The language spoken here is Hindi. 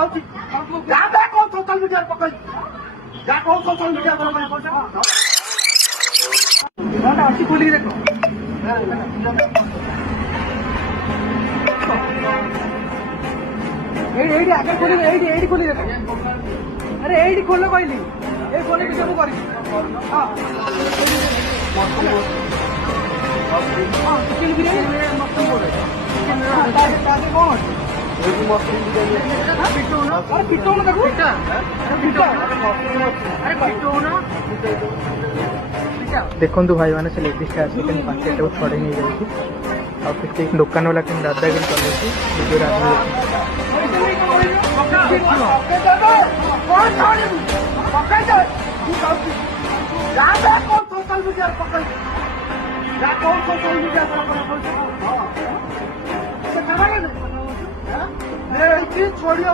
पकाउची जाबे को सोशल मीडिया पकाई जा को सोशल मीडिया पर ना अच्छी खोली देखो एडी आगे खोली एडी खोली देखो अरे एडी खोलो कहली ए खोली के सब करी हां हां चिकन बिरयानी मस्त बोले ताजे कौन एडी मस्त बिरयानी पिटो ना अरे पिटो ना देखो पिटो अरे पिटो ना देखो भाई मैंने से लेडीज का चिकन पैकेट को छड़े नहीं जाऊँगी और फिर एक दुकान वाला के दादागिरी चलती वीडियो छोड़ी